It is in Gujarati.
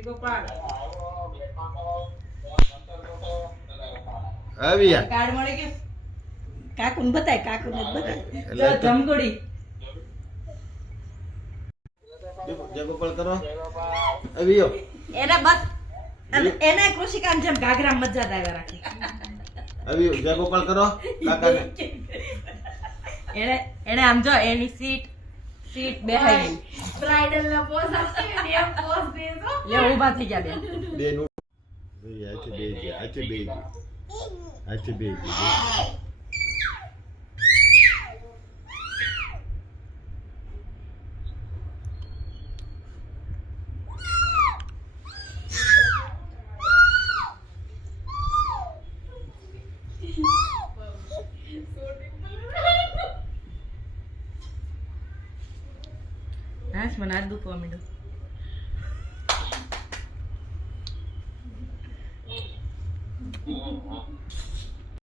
ગોપાલ આવી યાર કાર્ડ મળે કે કાકુને બતાય કાકુને જ બતાય એટલે જો જમગોડી જય ગોપાલ કરો આવી યો એને બસ એને કૃષિકામ જેમ ઘાઘરા મજા આવ્યા રાખી આવી જય ગોપાલ કરો કાકાને એને આમ જો એની સીટ બેહાઈ બ્રાઇડલ ના પોઝ આપશે ને એમ પોઝ દેજો લે ઊભા થઈ ગયા બે નું આચે બે હાસ મને હાથ દુખવા માંડ્યો